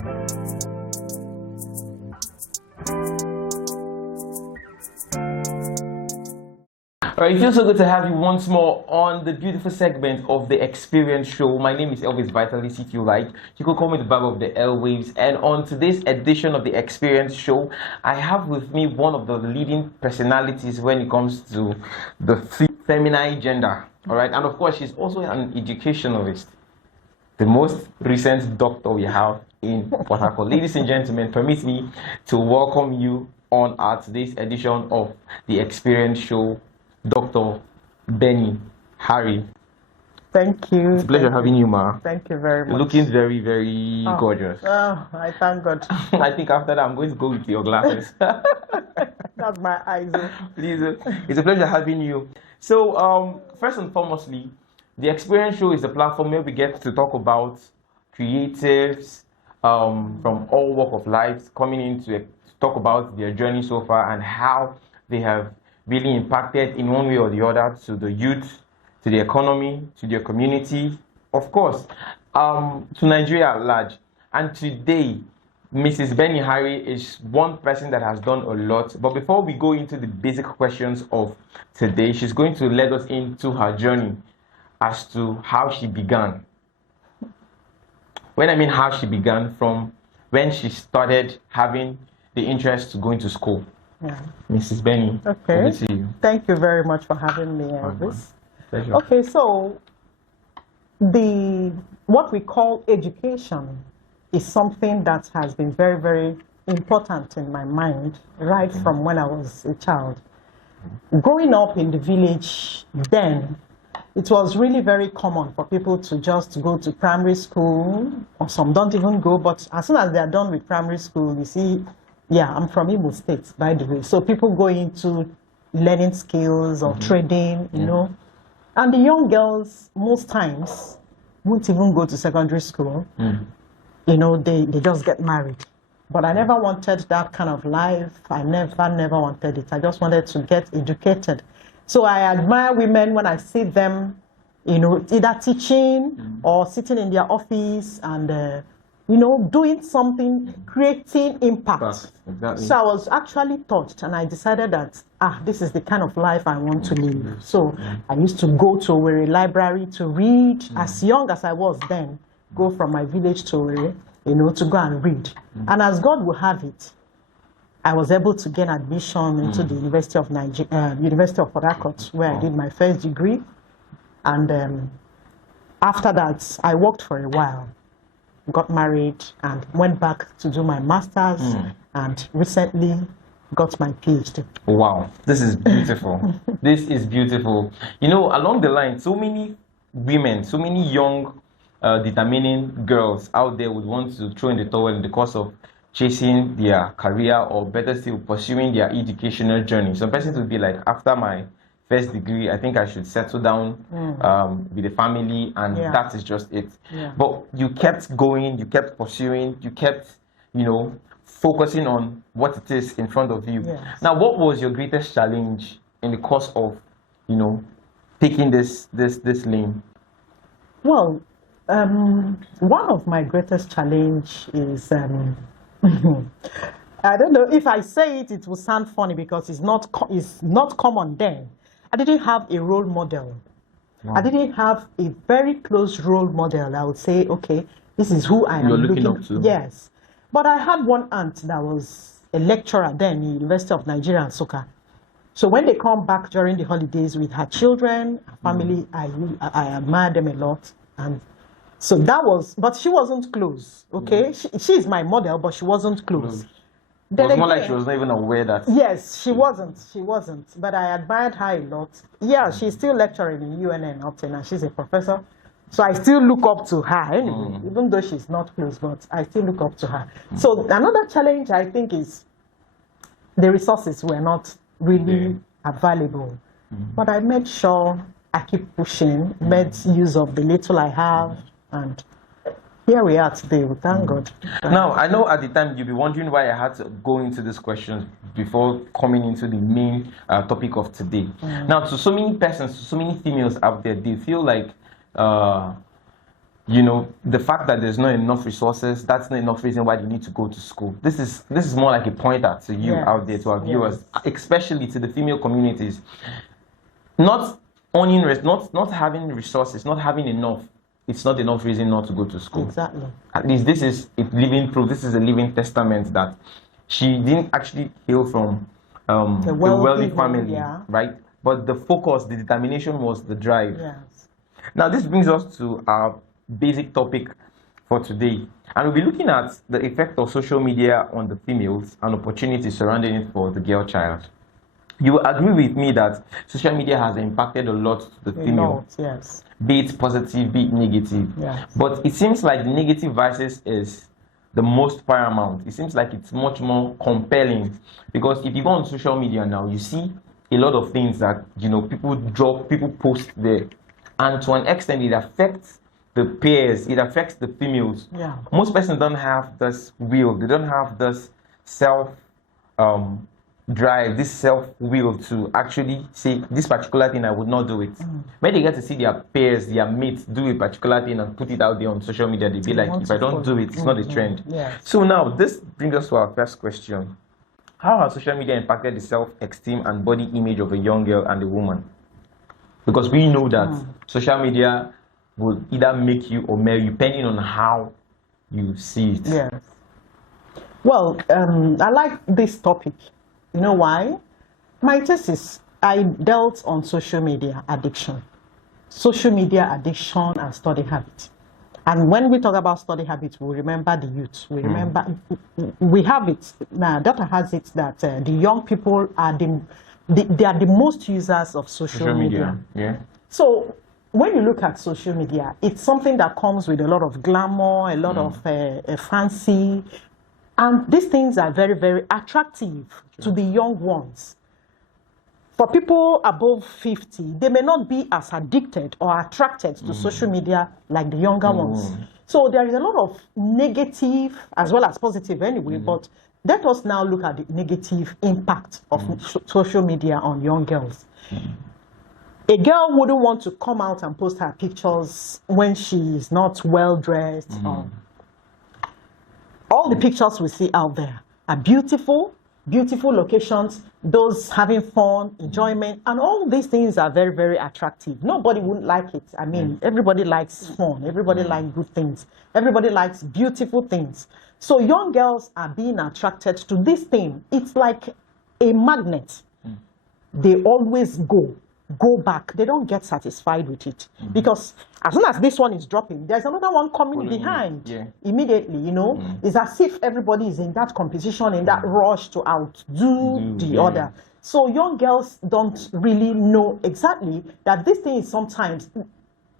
All right, it feels so good to have you once more on the beautiful segment of the Experience Show. My name is Elvis Vitalis, if you like. You could call me the Baba of the Airwaves. And on today's edition of the Experience Show, I have with me one of the leading personalities when it comes to the feminine gender. All right, and of course, she's also an educationalist. The most recent doctor we have in Port Harcourt. Ladies and gentlemen, permit me to welcome you on our today's edition of the Experience Show, Dr. Benny Harry. Thank you. It's a pleasure having you, ma. Thank you very much. You're looking very, very gorgeous. Oh, I thank God. I think after that, I'm going to go with your glasses. That's my eyes. Please, it's a pleasure having you. So, first and foremostly, the Experience Show is a platform where we get to talk about creatives from all walk of life coming in to talk about their journey so far and how they have really impacted in one way or the other to the youth, to the economy, to their community, of course, to Nigeria at large. And today, Mrs. Benny Harry is one person that has done a lot. But before we go into the basic questions of today, she's going to let us into her journey as to how she began. When I mean how she began, from when she started having the interest to going to school. Yeah. Mrs. Benny, okay. Over to you. Thank you very much for having me, Elvis. Pleasure. Okay, so what we call education is something that has been very, very important in my mind right from when I was a child. Growing up in the village then, it was really very common for people to just go to primary school, or some don't even go, but as soon as they are done with primary school, you see, yeah, I'm from Imo State, by the way. So people go into learning skills or trading, you know. And the young girls, most times, won't even go to secondary school. You know, they just get married. But I never wanted that kind of life. I never wanted it. I just wanted to get educated. So I admire women when I see them, you know, either teaching or sitting in their office and you know, doing something, creating impact. Exactly. So I was actually touched and I decided that, this is the kind of life I want to live. So I used to go to Owerri Library to read, as young as I was then, go from my village to Owerri, you know, to go and read. And as God will have it, I was able to gain admission into the University of University of Port Harcourt, where I did my first degree. And after that, I worked for a while. Got married and went back to do my master's and recently got my PhD. Wow, this is beautiful. This is beautiful. You know, along the line, so many women, so many young, determining girls out there would want to throw in the towel in the course of chasing their career or better still pursuing their educational journey. Some persons would be like, after my first degree, I think I should settle down with a family, and that is just it. But you kept going, you kept pursuing, you kept, you know, focusing on what it is in front of you. Now, what was your greatest challenge in the course of, you know, taking this lane? Well, one of my greatest challenge is, I don't know if I say it, it will sound funny because it's not common then. I didn't have a role model. Wow. I didn't have a very close role model. I would say, okay, this is who I am looking up to. Yes. But I had one aunt that was a lecturer then in the University of Nigeria, Nsukka. So when they come back during the holidays with her children, her family, I admire them a lot. And so that was, but she wasn't close, okay? She is my model, but she wasn't close. It was more like she was not even aware that... Yes, she wasn't. But I admired her a lot. Yeah, she's still lecturing in UNN up till now. She's a professor. So I still look up to her anyway, even though she's not close, but I still look up to her. So another challenge, I think, is the resources were not really available. But I made sure I keep pushing, made use of the little I have, and here we are today, we thank God. Now, I know at the time you'll be wondering why I had to go into these questions before coming into the main topic of today. Now, to so many persons, to so many females out there, they feel like you know, the fact that there's not enough resources, that's not enough reason why you need to go to school. This is more like a pointer to you Yes. out there, to our viewers, especially to the female communities. Not owning, not having resources, not having enough. It's not enough reason not to go to school. Exactly. At least this is a living proof. This is a living testament that she didn't actually hail from a wealthy family, yeah. right? But the focus, the determination was the drive. Yes. Now, this brings us to our basic topic for today. And we'll be looking at the effect of social media on the females and opportunities surrounding it for the girl child. You will agree with me that social media has impacted a lot to the female, Yes. be it positive, be it negative. Yes. But it seems like the negative vices is the most paramount. It seems like it's much more compelling, because if you go on social media now, you see a lot of things that, you know, people drop, people post there, and to an extent it affects the peers, it affects the females. Yeah. Most persons don't have this will, they don't have this self drive, this self will to actually say this particular thing I would not do it. When they get to see their peers, their mates do a particular thing and put it out there on social media, they be like, if I don't do it, it's not a trend. Yes. So now this brings us to our first question. How has social media impacted the self-esteem and body image of a young girl and a woman? Because we know that social media will either make you or marry you depending on how you see it. Yes. Well, I like this topic. You know why? My thesis, I dealt on social media addiction. Social media addiction and study habit. And when we talk about study habits, we remember the youth. We remember, we have it, now data has it that the young people are they are the most users of social media. Yeah. So when you look at social media, it's something that comes with a lot of glamour, a lot of fancy, and these things are very, very attractive to the young ones. For people above 50, they may not be as addicted or attracted to social media like the younger ones. So there is a lot of negative as well as positive anyway, but let us now look at the negative impact of social media on young girls. A girl wouldn't want to come out and post her pictures when she is not well dressed. All the pictures we see out there are beautiful, beautiful locations, those having fun, enjoyment, and all these things are very, very attractive. Nobody would like it. I mean, everybody likes fun, everybody likes good things, everybody likes beautiful things. So young girls are being attracted to this thing. It's like a magnet. They always go back. They don't get satisfied with it. Because as soon as this one is dropping, there's another one coming behind immediately, you know. It's as if everybody is in that competition, in that rush to outdo the other. So young girls don't really know exactly that this thing is sometimes,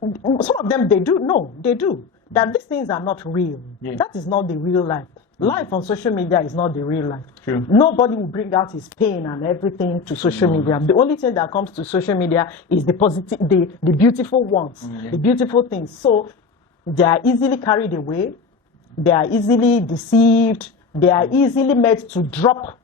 some of them, they do, that these things are not real. That is not the real life. Life on social media is not the real life. True. Nobody will bring out his pain and everything to social media. The only thing that comes to social media is the positive, the beautiful ones, the beautiful things. So they are easily carried away, they are easily deceived, they are easily made to drop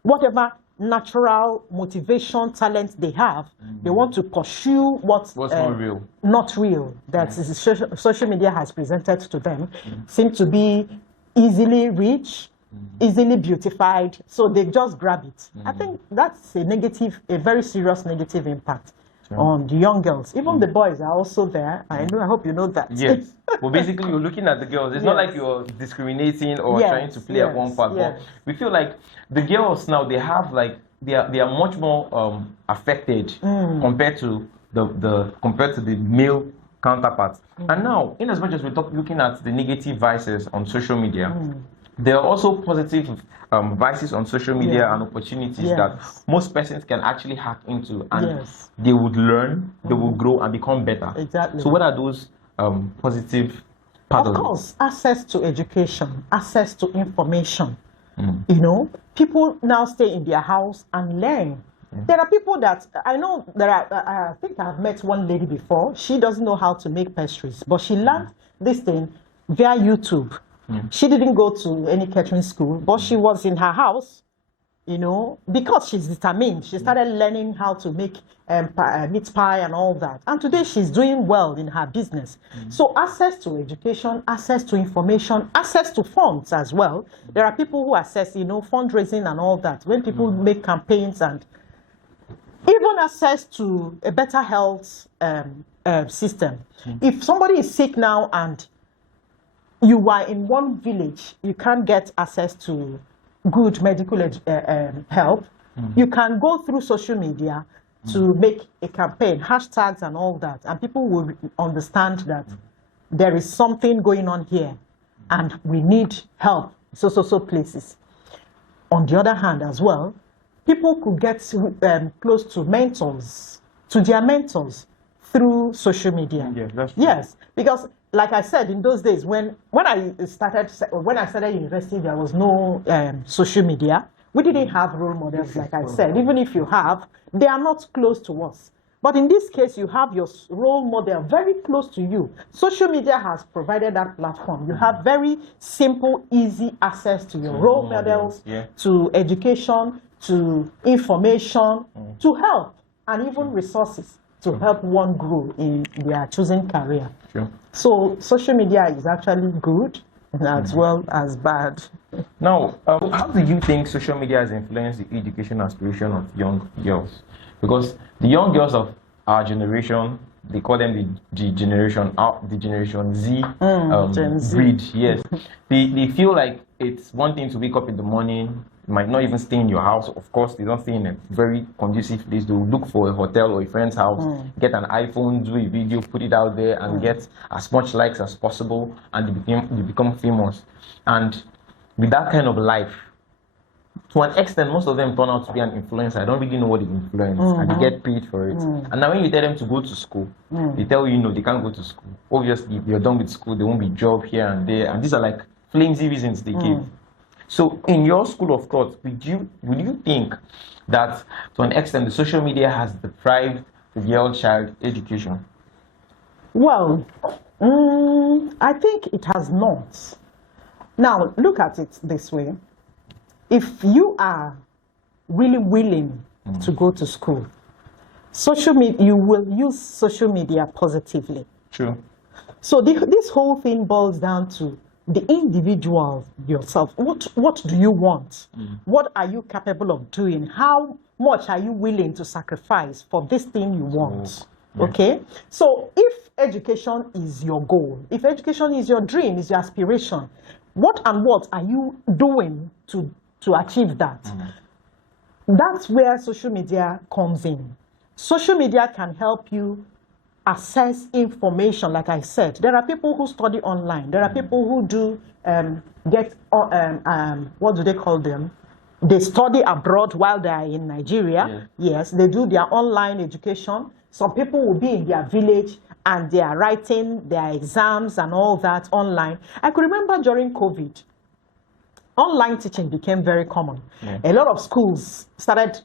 whatever natural motivation, talent they have. They want to pursue what's not real. Not real. That is social media has presented to them. Seem to be easily rich, easily beautified, so they just grab it. I think that's a negative, a very serious negative impact on the young girls. Even the boys are also there. I hope you know that. Yes. Well, basically, you're looking at the girls. It's not like you're discriminating or trying to play at one part. But we feel like the girls now, they have like, they are much more affected compared to the male counterparts. And now, in as much as we're looking at the negative vices on social media, there are also positive vices on social media and opportunities that most persons can actually hack into, and they would learn, they will grow and become better. Exactly. So what are those positive parts? Of course, access to education, access to information. You know, people now stay in their house and learn. There are people that, I know, I think I've met one lady before. She doesn't know how to make pastries, but she learned this thing via YouTube. She didn't go to any catering school, but she was in her house you know, because she's determined, she started learning how to make meat pie and all that. And today she's doing well in her business. So access to education, access to information, access to funds as well. There are people who access, you know, fundraising and all that. When people make campaigns, and even access to a better health system. If somebody is sick now and you are in one village, you can't get access to good medical help, you can go through social media to make a campaign, hashtags and all that, and people will understand that there is something going on here and we need help, so places. On the other hand as well, people could get close to mentors, to their mentors through social media. Yeah, that's true. Yes, because like I said, in those days when I started university, there was no social media. We didn't have role models, like I said. Even if you have, they are not close to us. But in this case, you have your role model very close to you. Social media has provided that platform. You have very simple, easy access to your role models, to education, to information, to help, and even resources to help one grow in their chosen career. Sure. So social media is actually good as well as bad. Now, how do you think social media has influenced the education aspiration of young girls? Because the young girls of our generation, they call them the generation Z, Gen Z. breed. Yes, they feel like it's one thing to wake up in the morning. You might not even stay in your house. Of course, they don't stay in a very conducive place. They will look for a hotel or a friend's house, get an iPhone, do a video, put it out there, and get as much likes as possible, and they become famous. And with that kind of life, to an extent, most of them turn out to be an influencer. I don't really know what they influence, and they get paid for it. And now when you tell them to go to school, they tell you, no, they can't go to school. Obviously, if you're done with school, there won't be job here and there. And these are like flimsy reasons they give. So in your school of thought, would you think that to an extent the social media has deprived the girl child education? Well, I think it has not. Now, look at it this way. If you are really willing to go to school, social media, you will use social media positively. True. So this whole thing boils down to the individual yourself. What do you want? What are you capable of doing? How much are you willing to sacrifice for this thing you want? Okay? So if education is your goal, if education is your dream, is your aspiration, what are you doing to achieve that? That's where social media comes in. Social media can help you access information. Like I said, there are people who study online. There are people who do what do they call them? They study abroad while they are in Nigeria. Yes, they do their online education. Some people will be in their village and they are writing their exams and all that online. I could remember during COVID, online teaching became very common. A lot of schools started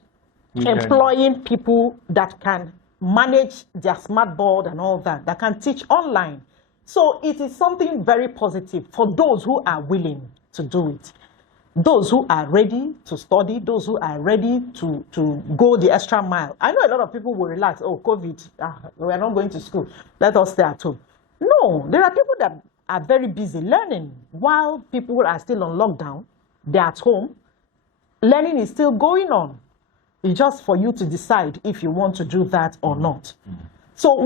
employing people that can manage their smart board and all that can teach online. So it is something very positive for those who are willing to do it. Those who are ready to study, those who are ready to go the extra mile. I know a lot of people will relax. Oh, COVID, we're not going to school. Let us stay at home. No, there are people that are very busy learning while people are still on lockdown. They're at home. Learning is still going on. It's just for you to decide if you want to do that or not. So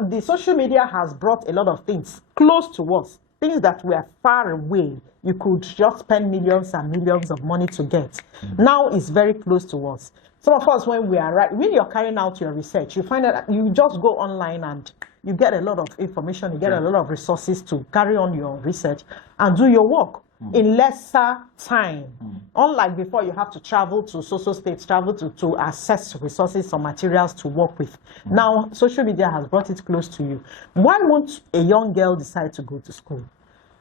the social media has brought a lot of things close to us, things that were far away. You could just spend millions and millions of money to get. Now it's very close to us. Some of us, when you're carrying out your research, you find that you just go online and you get a lot of information, you get a lot of resources to carry on your research and do your work in lesser time. Unlike before, you have to travel to social states, travel to access resources or materials to work with. Now, social media has brought it close to you. Why won't a young girl decide to go to school?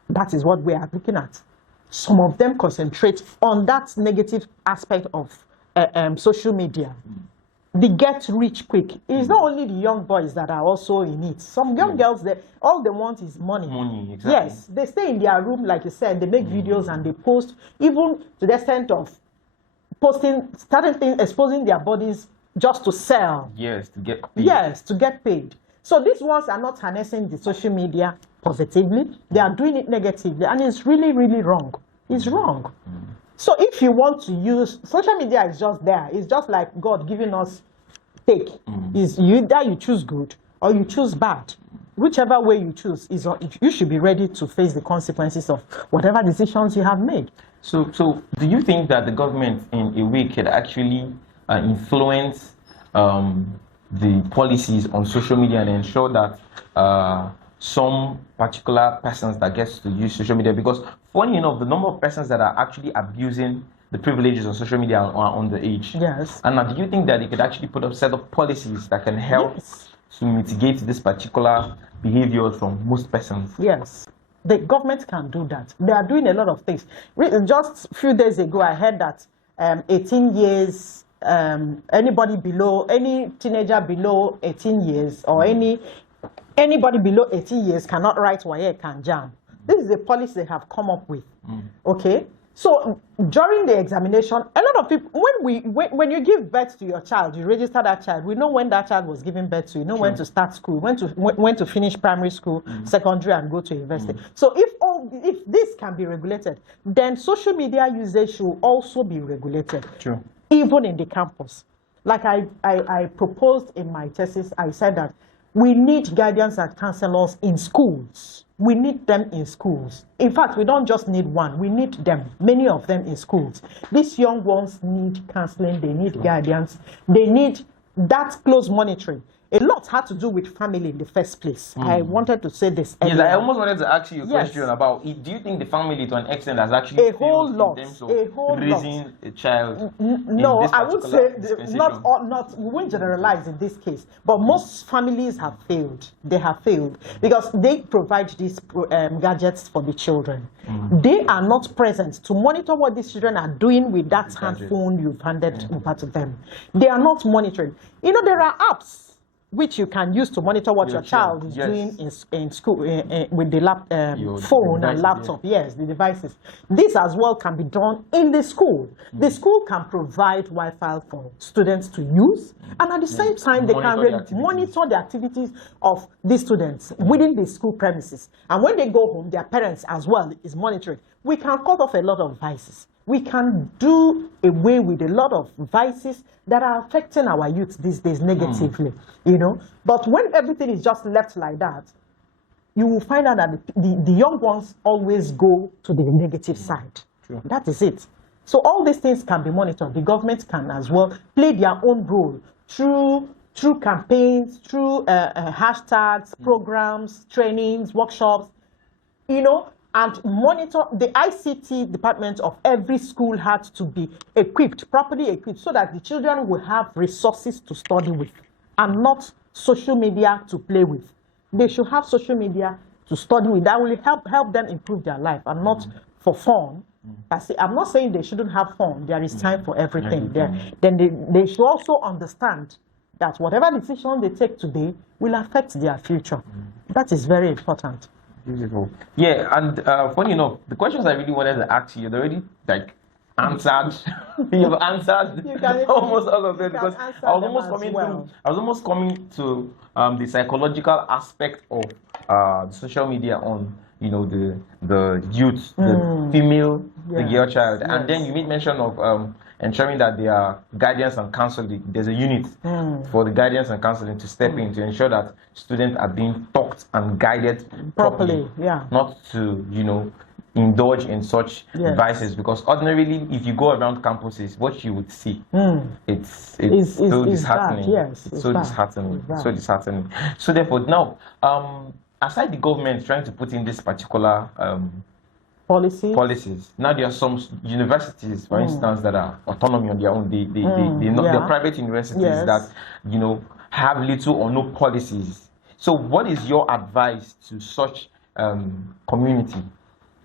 That is what we are looking at. Some of them concentrate on that negative aspect of social media. They get rich quick. It's not only the young boys that are also in it. Some young girls, all they want is money. Money, exactly. Yes, they stay in their room, like you said, they make videos and they post, even to the extent of posting certain things, exposing their bodies just to sell. Yes, to get paid. Yes, to get paid. So these ones are not harnessing the social media positively. They are doing it negatively, and it's really, really wrong. It's wrong. So if you want to use social media, is just there. It's just like God giving us take. Is either you choose good or you choose bad. Whichever way you choose, you should be ready to face the consequences of whatever decisions you have made. So do you think that the government, in a way, could actually influence the policies on social media and ensure that some particular persons that gets to use social media? Because funny enough, the number of persons that are actually abusing the privileges on social media are underage. Yes. And now, do you think that they could actually put up set of policies that can help Yes. to mitigate this particular behavior from most persons? Yes, the government can do that. They are doing a lot of things. Just a few days ago, I heard that 18 years, anybody below, any teenager below 18 years or anybody below 18 years cannot write WAEC and JAM. This is a policy they have come up with. Okay? So during the examination, a lot of people, when you give birth to your child, you register that child. We know when that child was given birth to. You know when to start school, when to finish primary school, secondary, and go to university. So if this can be regulated, then social media usage should also be regulated. True. Even in the campus. Like I proposed in my thesis, I said that we need guardians and counselors in schools. We need them in schools. In fact, we don't just need one, we need them, many of them in schools. These young ones need counseling, they need guidance, they need that close monitoring. A lot had to do with family in the first place. I wanted to say this earlier. Yes, I almost wanted to ask you a Yes. question about it. Do you think the family, to an extent, has actually A whole failed lot, in terms of a whole raising lot. a child? No, in this I would particular say dispensation? we won't generalize in this case, but most families have failed. They have failed because they provide these gadgets for the children. They are not present to monitor what these children are doing with that handphone you've handed over to them. They are not monitoring. You know, there are apps which you can use to monitor what your child is doing in school with the phone and devices, laptop. Yes, the devices. This as well can be done in the school. The school can provide Wi-Fi for students to use, and at the same time, they can monitor the activities of the students within the school premises. And when they go home, their parents as well is monitoring. We can cut off a lot of vices. We can do away with a lot of vices that are affecting our youth these days negatively, you know. But when everything is just left like that, you will find out that the young ones always go to the negative side. Sure. That is it. So all these things can be monitored. The government can as well play their own role through campaigns, through hashtags, programs, trainings, workshops, you know, and monitor. The ICT department of every school had to be equipped, properly equipped, so that the children will have resources to study with and not social media to play with. They should have social media to study with. That will help them improve their life and not for fun. I'm not saying they shouldn't have fun. There is time for everything. Then they should also understand that whatever decision they take today will affect their future. That is very important. Beautiful. Yeah, and funny enough, the questions I really wanted to ask you, you'd already answered. You've answered almost all of them, because I was almost coming to the psychological aspect of the social media on, you know, the youth, the female, the girl child, and then you made mention of ensuring that there are guidance and counseling. There's a unit for the guidance and counseling to step in to ensure that students are being taught and guided properly. Not to, you know, indulge in such devices, because ordinarily, if you go around campuses, what you would see, it's so disheartening. It's so disheartening. So disheartening. So therefore, now, aside the government trying to put in this particular policies. Now there are some universities, for instance, that are autonomy on their own. They're private universities that, you know, have little or no policies. So what is your advice to such community?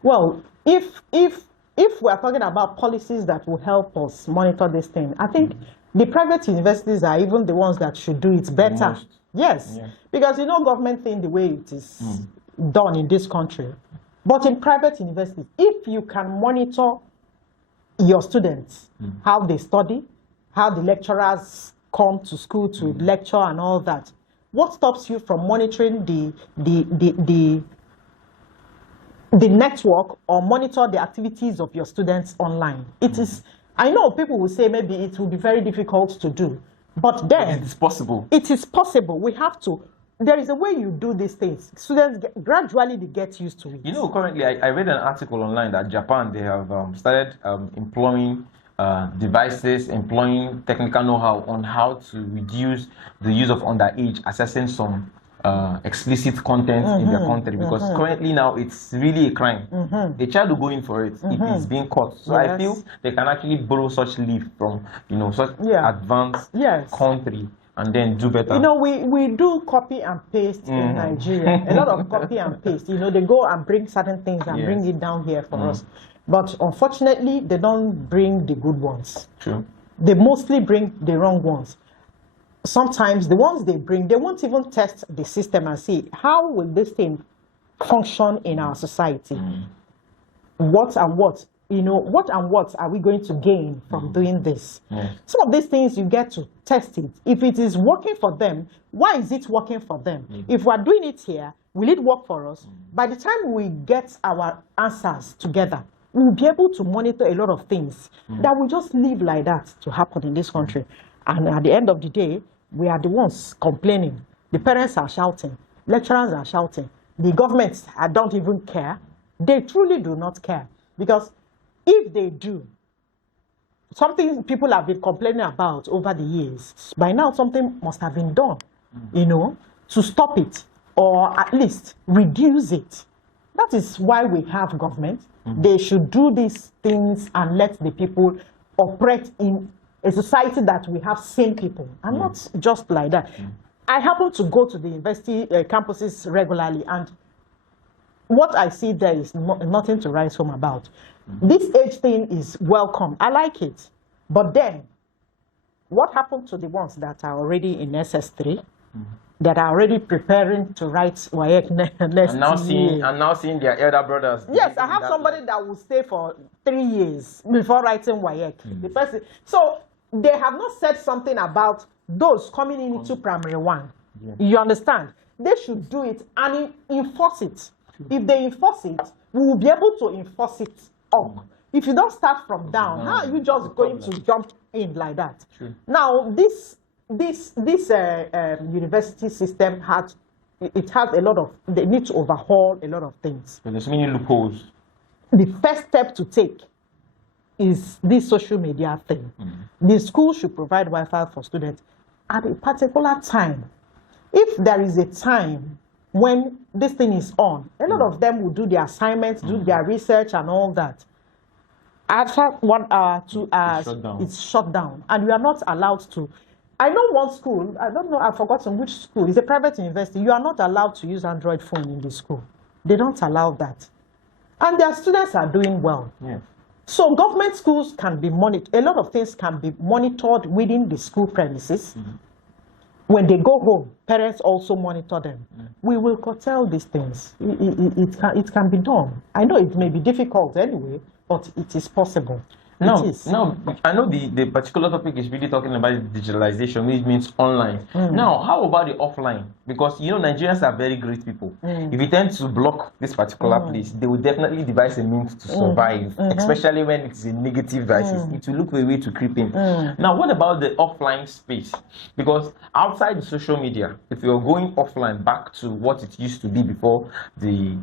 Well, if we are talking about policies that will help us monitor this thing, I think the private universities are even the ones that should do it better. Yes, because you know government thing the way it is done in this country. But in private universities, if you can monitor your students, how they study, how the lecturers come to school to lecture and all that. What stops you from monitoring the network or monitor the activities of your students online? It is, I know people will say maybe it will be very difficult to do, but then It's possible. it is possible. We have to, there is a way you do these things. Students gradually they get used to it. You know, currently, I read an article online that Japan, they have started employing devices, employing technical know-how on how to reduce the use of underage, assessing some explicit content in their country, because currently now it's really a crime. A child will go in for it if it's being caught. So I feel they can actually borrow such leave from, you know, such advanced country and then do better. You know, we do copy and paste in Nigeria. A lot of copy and paste. You know, they go and bring certain things and bring it down here for us. But unfortunately, they don't bring the good ones. True. They mostly bring the wrong ones. Sometimes the ones they bring, they won't even test the system and see how will this thing function in our society. What and what, you know, what and what are we going to gain from doing this? Some of these things you get to test it. If it is working for them, why is it working for them? If we're doing it here, will it work for us? By the time we get our answers together, we'll be able to monitor a lot of things that will just live like that to happen in this country. And at the end of the day, we are the ones complaining. The parents are shouting. Lecturers are shouting. The governments don't even care. They truly do not care. Because if they do, something people have been complaining about over the years, by now something must have been done, you know, to stop it or at least reduce it. That is why we have government. They should do these things and let the people operate in a society that we have sane people and not just like that. I happen to go to the university campuses regularly, and what I see there is nothing to write home about. This age thing is welcome. I like it. But then, what happened to the ones that are already in SS3, that are already preparing to write WAEC next year? And now seeing their elder brothers. Yes, I have somebody that will stay for 3 years before writing WAEC. The person, so they have not said something about those coming into primary 1. You understand? They should do it and enforce it. If they enforce it, we will be able to enforce it up. If you don't start from down, how are you just going to jump in like that? Now, this university system has a lot of, they need to overhaul a lot of things. There's many loopholes. The first step to take is this social media thing. The school should provide Wi-Fi for students at a particular time. If there is a time when this thing is on, a lot of them will do their assignments, do their research and all that. After 1 hour, 2 hours, it's shut down. And we are not allowed to. I know one school, I don't know, I've forgotten which school, it's a private university. You are not allowed to use Android phone in the school. They don't allow that. And their students are doing well. So government schools can be monitored. A lot of things can be monitored within the school premises. When they go home, parents also monitor them. We will curtail these things. It can be done. I know it may be difficult anyway, but it is possible. Now, I know the particular topic is really talking about digitalization, which means online. Now, how about the offline? Because, you know, Nigerians are very great people. If you tend to block this particular place, they will definitely devise a means to survive, especially when it's a negative crisis. It will look for a way to creep in. Now, what about the offline space? Because outside the social media, if you're going offline back to what it used to be before the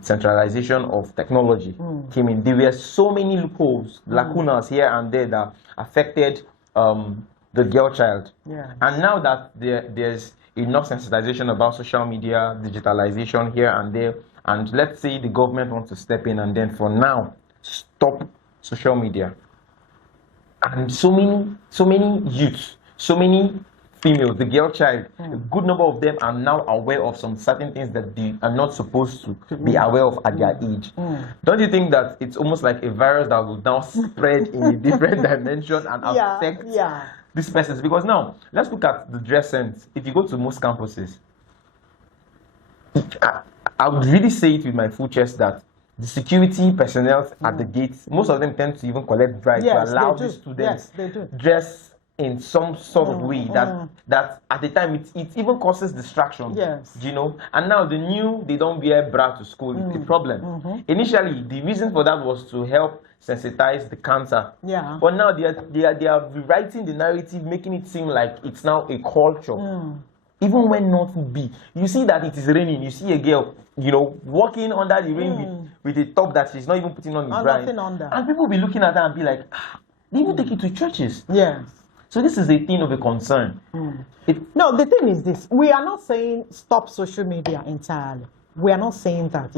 centralization of technology came in, there were so many loopholes, lacunas here and there that affected the girl child. And now that there's enough sensitization about social media, digitalization here and there, and let's say the government wants to step in and then for now stop social media, and so many youths, so many females, the girl child, a good number of them are now aware of some certain things that they are not supposed to be aware of at their age. Don't you think that it's almost like a virus that will now spread in a different dimension and affect these persons? Because now, let's look at the dress sense. If you go to most campuses, I would really say it with my full chest that the security personnel at the gates, most of them tend to even collect bribes to allow the students dress in some sort of way that at the time it even causes distraction. Yes. You know, and now they don't wear bra to school. It's a problem. Initially, the reason for that was to help sensitize the cancer. Yeah. But now they are rewriting the narrative, making it seem like it's now a culture. Even when not be. You see that it is raining. You see a girl, you know, walking under the rain with a top that she's not even putting on the bride. And people will be looking at her and be like, they even take it to churches. Yes. So this is a thing of a concern. No, the thing is this. We are not saying stop social media entirely. We are not saying that.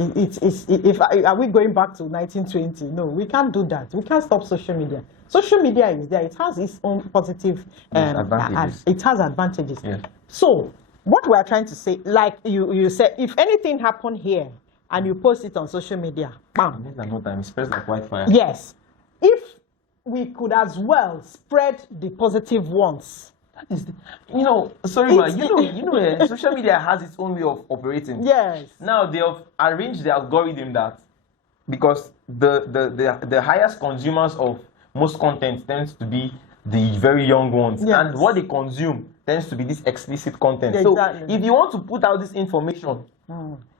Are we going back to 1920? No, we can't do that. We can't stop social media. Social media is there. It has its own positive advantages. It has advantages. Yeah. So what we are trying to say, like you said, if anything happened here and you post it on social media, bam. No time. It spreads like wildfire. Yes. If we could as well spread the positive ones. That is, sorry, man. Social media has its own way of operating. Yes. Now they have arranged the algorithm that, because the highest consumers of most content tends to be the very young ones, and what they consume tends to be this explicit content. Exactly. So if you want to put out this information,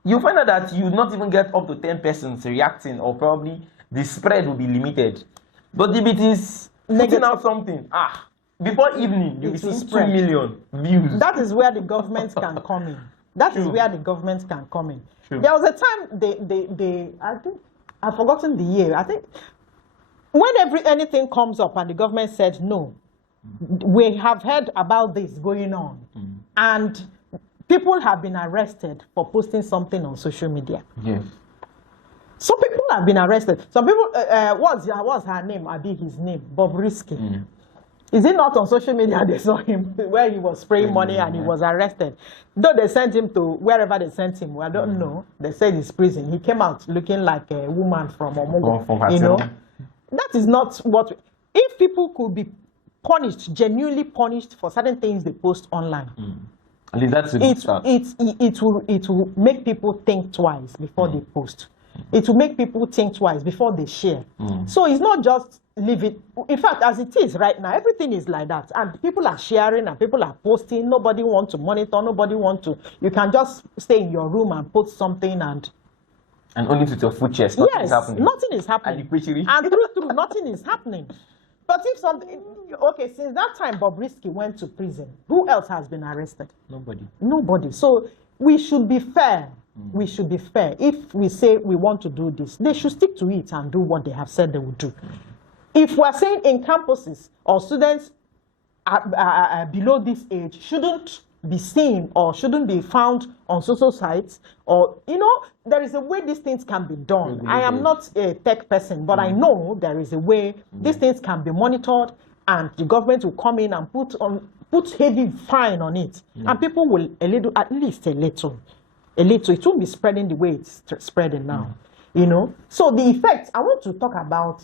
you find out that you not even get up to 10 persons reacting, or probably the spread will be limited. But if it is putting out something, before evening, you'll be seeing 2 million views. That is where the government can come in. That is where the government can come in. True. There was a time I think, I've forgotten the year. I think when anything comes up and the government said no, we have heard about this going on, and people have been arrested for posting something on social media. Yes. Some people have been arrested. Some people, what's her name? His name, Bobrisky. Is it not on social media they saw him where he was spraying money and he was arrested? Though they sent him to wherever they sent him, I don't know. They said he's prison. He came out looking like a woman from Omongo. You know, that is not what. If people could be punished, genuinely punished for certain things they post online, at least that's a good start. It will make people think twice before they post. It will make people think twice before they share. So it's not just leave it. In fact, as it is right now, everything is like that. And people are sharing and people are posting. Nobody wants to monitor. Nobody wants to. You can just stay in your room and post something and only with your foot chest. Nothing is happening. Nothing is happening. And through, nothing is happening. But if something, okay, since that time Bobrisky went to prison, who else has been arrested? Nobody. So we should be fair. We should be fair. If we say we want to do this, they should stick to it and do what they have said they would do. If we're saying in campuses or students below this age shouldn't be seen or shouldn't be found on social sites, or, there is a way these things can be done. I am not a tech person, but I know there is a way these things can be monitored, and the government will come in and put heavy fine on it, and people will at least a little. It won't be spreading the way it's spreading now, So the effects, I want to talk about,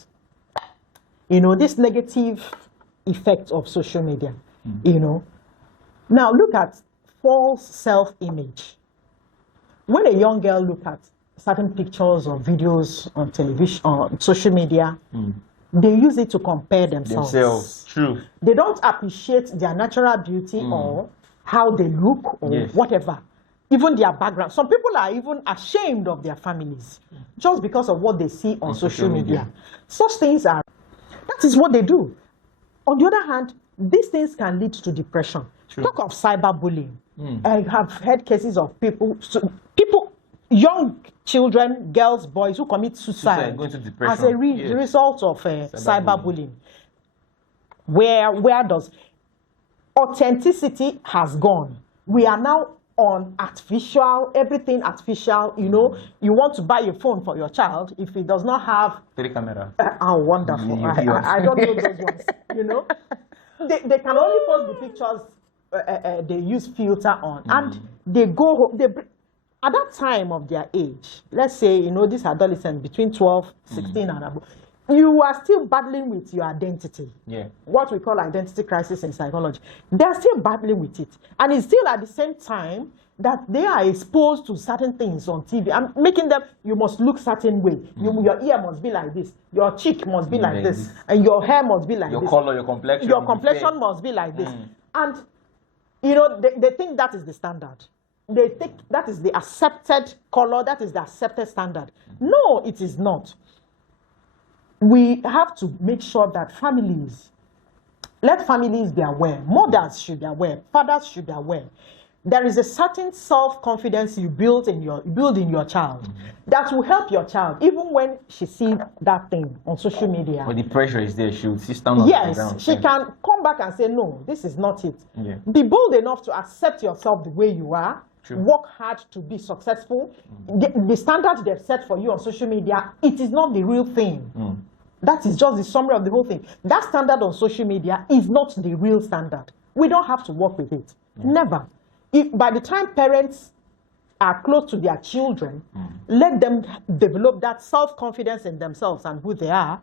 this negative effect of social media, Now look at false self-image. When a young girl looks at certain pictures or videos on television, on social media, they use it to compare themselves. True. They don't appreciate their natural beauty or how they look or whatever. Even their background. Some people are even ashamed of their families just because of what they see on social media. Such things that is what they do. On the other hand, these things can lead to depression. True. Talk of cyberbullying. I have heard cases of people, young children, girls, boys who commit suicide going to depression. As a result of cyberbullying. Where does authenticity has gone? We are now on artificial, everything artificial. You want to buy a phone for your child, if it does not have 3 cameras. Wonderful. I don't know those ones. They can only post the pictures they use filter on, and they go home. At that time of their age, let's say, this adolescent between 12, 16 and above, you are still battling with your identity. What we call identity crisis in psychology. They're still battling with it. And it's still at the same time, that they are exposed to certain things on TV and making them, you must look certain way. Your ear must be like this. Your cheek must be like this. And your hair must be like this. Your color, your complexion. Your complexion must be like this. And, you know, they think that is the standard. They think that is the accepted color, that is the accepted standard. No, it is not. We have to make sure that let families be aware. Mothers should be aware. Fathers should be aware. There is a certain self-confidence you build in your child that will help your child, even when she sees that thing on social media. When the pressure is there, she will stand on the ground. Yes, she can come back and say, no, this is not it. Yeah. Be bold enough to accept yourself the way you are. True. Work hard to be successful. The standard they've set for you on social media, it is not the real thing. That is just the summary of the whole thing. That standard on social media is not the real standard. We don't have to work with it. Never. If by the time parents are close to their children, let them develop that self-confidence in themselves and who they are.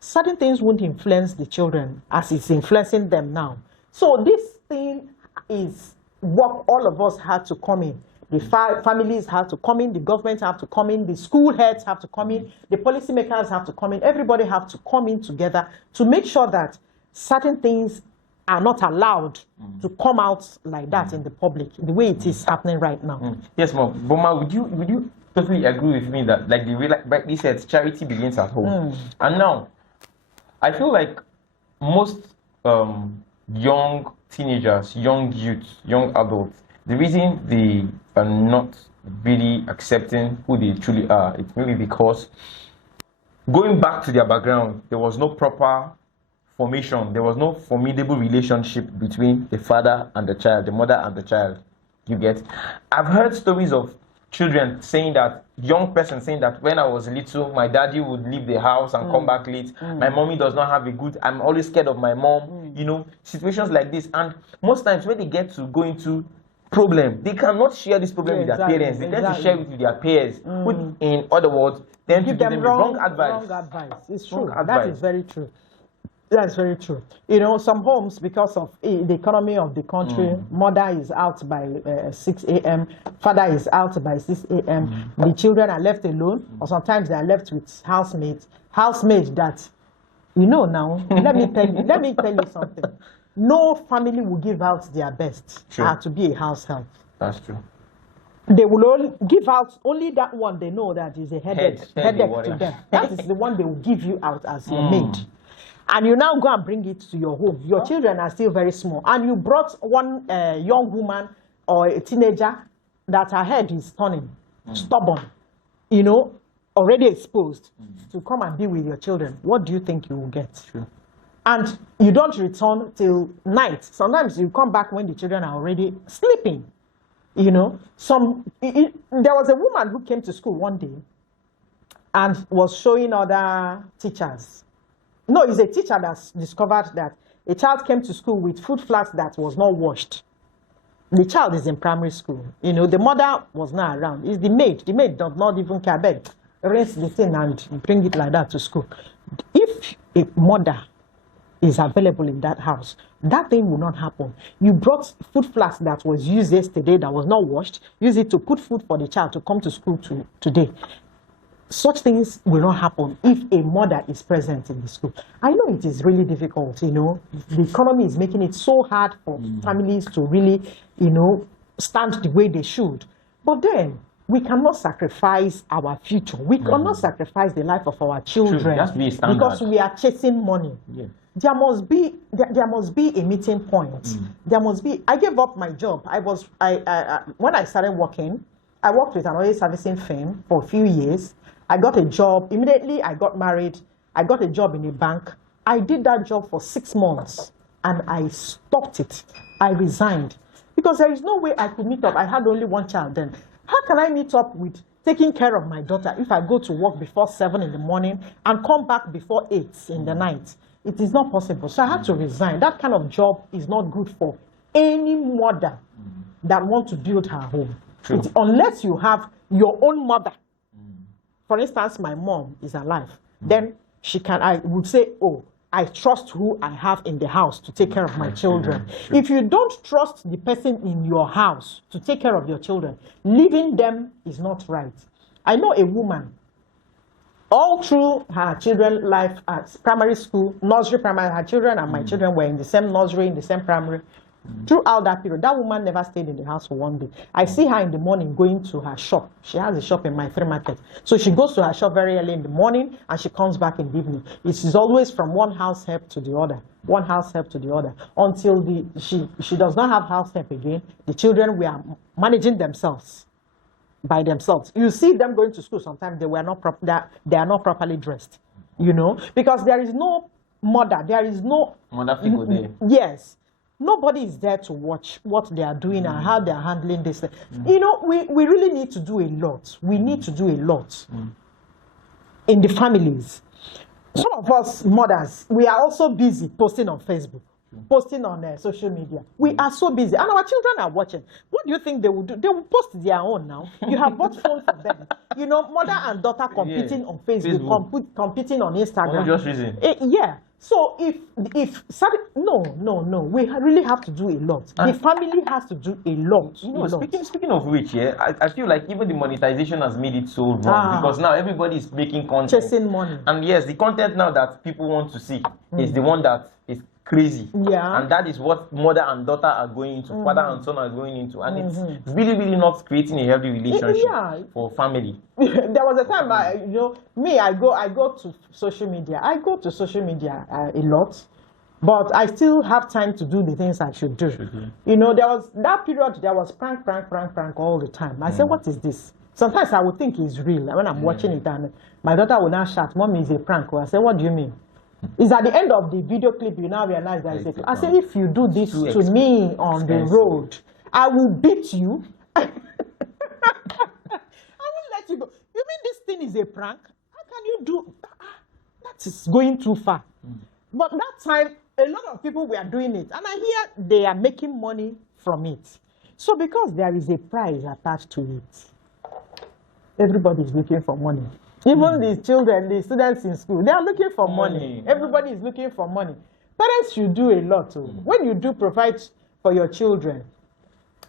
Certain things won't influence the children as it's influencing them now. So this thing is what all of us had to come in. The families have to come in, the government have to come in, the school heads have to come in, the policymakers have to come in, everybody have to come in together to make sure that certain things are not allowed to come out like that in the public, the way it is happening right now. Yes, Mom. Boma, would you totally agree with me that, like rightly said, charity begins at home? And now, I feel like most young teenagers, young youths, young adults, the reason they are not really accepting who they truly are, it's maybe because going back to their background, there was no proper formation, there was no formidable relationship between the father and the child, the mother and the child. You get? I've heard stories of children saying that, young person saying that, when I was little, my daddy would leave the house and come back late. My mommy does not have a good, I'm always scared of my mom. You know, situations like this. And most times when they get to go into problem, they cannot share this problem with their parents. They tend to share it with their peers. In other words, then give them wrong advice. Wrong advice. It's true. That is very true. That's very true. You know, some homes, because of the economy of the country, mother is out by 6 a.m., father is out by 6 a.m., the children are left alone, or sometimes they are left with housemates that, you know now, let me tell you something. No family will give out their best to be a house help. That's true. They will only give out only that one they know that is a headache to them. That is the one they will give you out as your maid. And you now go and bring it to your home. Your children are still very small. And you brought one young woman or a teenager that her head is turning, stubborn, you know, already exposed, to come and be with your children. What do you think you will get? True. And you don't return till night. Sometimes you come back when the children are already sleeping. You know, there was a woman who came to school one day and was showing other teachers. No, it's a teacher that's discovered that a child came to school with food flask that was not washed. The child is in primary school. You know, the mother was not around. It's the maid. The maid does not even care. Beg, rinse the thing and bring it like that to school. If a mother is available in that house, that thing will not happen. You brought food flask that was used yesterday that was not washed, use it to put food for the child to come to school today. Such things will not happen if a mother is present in the school. I know it is really difficult, you know. The economy is making it so hard for families to really, you know, stand the way they should. But then, we cannot sacrifice our future. We cannot sacrifice the life of our children because we are chasing money. Yeah. There must be a meeting point. There must be. I gave up my job. When I started working, I worked with an oil servicing firm for a few years. I got a job. Immediately I got married. I got a job in a bank. I did that job for 6 months and I stopped it. I resigned because there is no way I could meet up. I had only one child then. How can I meet up with taking care of my daughter if I go to work before 7 in the morning and come back before 8 in the night? It is not possible. So I had to resign. That kind of job is not good for any mother that wants to build her home. Unless you have your own mother. For instance, my mom is alive. Then I would say, oh, I trust who I have in the house to take care of my children. If you don't trust the person in your house to take care of your children, leaving them is not right. I know a woman, all through her children's life at primary school, nursery, primary, her children and my children were in the same nursery, in the same primary. Throughout that period, that woman never stayed in the house for one day. I see her in the morning going to her shop. She has a shop in my free market. So she goes to her shop very early in the morning and she comes back in the evening. It is always from one house help to the other, one house help to the other, until she does not have house help again. The children were managing themselves by themselves. You see them going to school sometimes, they are not properly dressed, you know, because there is no mother, there is no mother figure there. Yes. Nobody is there to watch what they are doing and how they are handling this. You know, we really need to do a lot. We need to do a lot in the families. Some of us mothers, we are also busy posting on Facebook, posting on social media. We are so busy, and our children are watching. What do you think they will do? They will post their own now. You have bought phone for them. You know, mother and daughter competing on Facebook, competing on Instagram. Just reason. Yeah. So if no, we really have to do a lot. The family has to do a lot. You know, speaking of which, yeah, I feel like even the monetization has made it so wrong because now everybody is making content, chasing money. And yes, the content now that people want to see is the one that is crazy. Yeah. And that is what mother and daughter are going into, father and son are going into, and it's really not creating a healthy relationship for family. There was a time, I go to social media. I go to social media a lot, but I still have time to do the things I should do. You know, there was that period, there was prank all the time. I said, what is this? Sometimes I would think it's real when I'm watching it, and my daughter will now shout, "Mommy, is a prank." I say, what do you mean? It's at the end of the video clip you now realize that it's a prank. I say, if you do this to me on the road, I will beat you. I won't let you go. You mean this thing is a prank? How can you do that? Is going too far. But that time, a lot of people were doing it, and I hear they are making money from it. So because there is a price attached to it, everybody is looking for money. Even the children, the students in school, they are looking for money. Everybody is looking for money. Parents should do a lot. When you do provide for your children,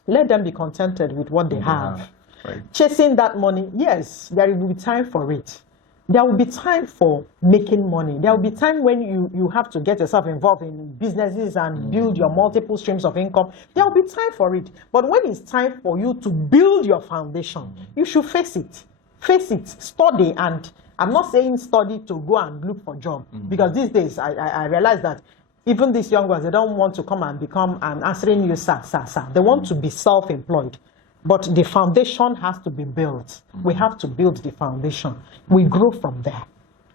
let them be contented with what they have. Right. Chasing that money, yes, there will be time for it. There will be time for making money. There will be time when you have to get yourself involved in businesses and build your multiple streams of income. There will be time for it. But when it's time for you to build your foundation, you should face it. Face it, study, and I'm not saying study to go and look for a job, because these days I realize that even these young ones, they don't want to come and become an answering you, sir. They want to be self-employed. But the foundation has to be built. We have to build the foundation. We grow from there.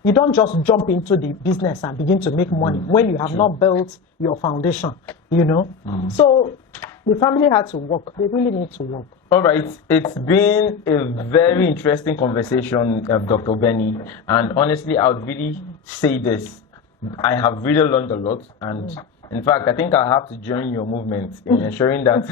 You don't just jump into the business and begin to make money when you have not built your foundation, you know. So the family had to work. They really need to work. All right, it's been a very interesting conversation, Dr. Benny, and honestly, I would really say this. I have really learned a lot, and in fact, I think I have to join your movement in ensuring that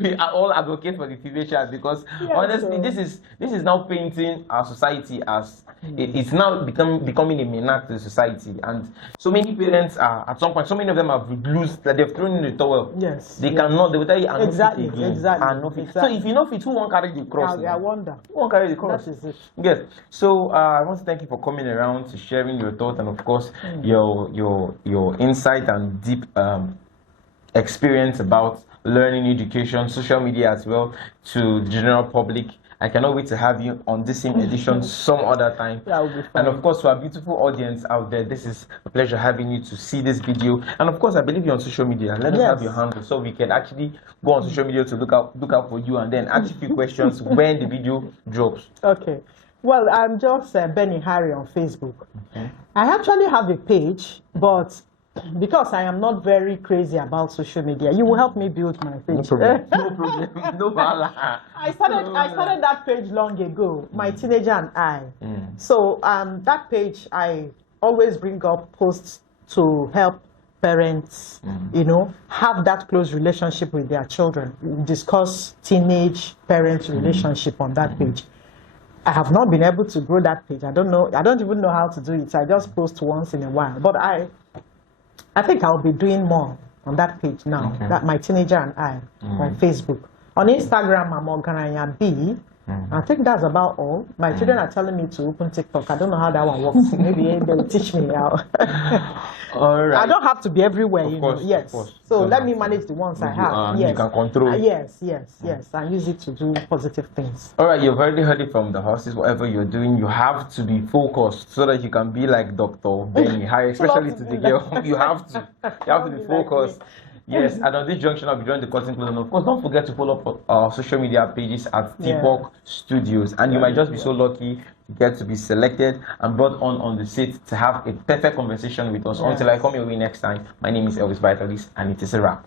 we are all advocates for the female child, because honestly, this is now painting our society as it's now becoming a menace to the society, and so many parents are at some point. So many of them have lost that they've thrown in the towel. Yes, they cannot. They will tell you, "I'm exactly, not fit again." exactly. So if you know fit, who won't carry the cross? I wonder. Who won't carry the cross? That is it. Yes. So I want to thank you for coming around to sharing your thoughts and of course your insight and deep experience about learning, education, social media as well to the general public. I cannot wait to have you on this same edition some other time. That will be fun. And of course, to our beautiful audience out there, this is a pleasure having you to see this video. And of course, I believe you're on social media. Let us have your handle so we can actually go on social media to look out for you and then ask a few questions when the video drops. Okay. Well, I'm just Benny Harry on Facebook. Okay. I actually have a page, but because I am not very crazy about social media, you will help me build my page. No problem. No problem. No problem. I started that page long ago, My Teenager and I. So that page, I always bring up posts to help parents, you know, have that close relationship with their children. We discuss teenage parent relationship on that page. I have not been able to grow that page. I don't know. I don't even know how to do it. I just post once in a while. But I think I'll be doing more on that page now. Okay. That my teenager and I on Facebook. On Instagram, I'm Ogaranya B. I think that's about all. My children are telling me to open TikTok. I don't know how that one works. Maybe they will teach me how. All right. I don't have to be everywhere, Of you course, know. Yes. of course. So Don't let have me to. manage the ones I You- have. you Yes. can control. Yes. And use it to do positive things. All right, you've already heard it from the horses. Whatever you're doing, you have to be focused so that you can be like Dr. Benny. Hi, especially to the girl. You have to. You have to be focused. Yes, and on this junction, I'll be joining the curtain close. And of course, don't forget to follow up our social media pages at Yeah. T-Pok Studios. And you might just be so lucky to get to be selected and brought on the seat to have a perfect conversation with us. Yes. Until I come your way next time, my name is Elvis Vitalis, and it is a wrap.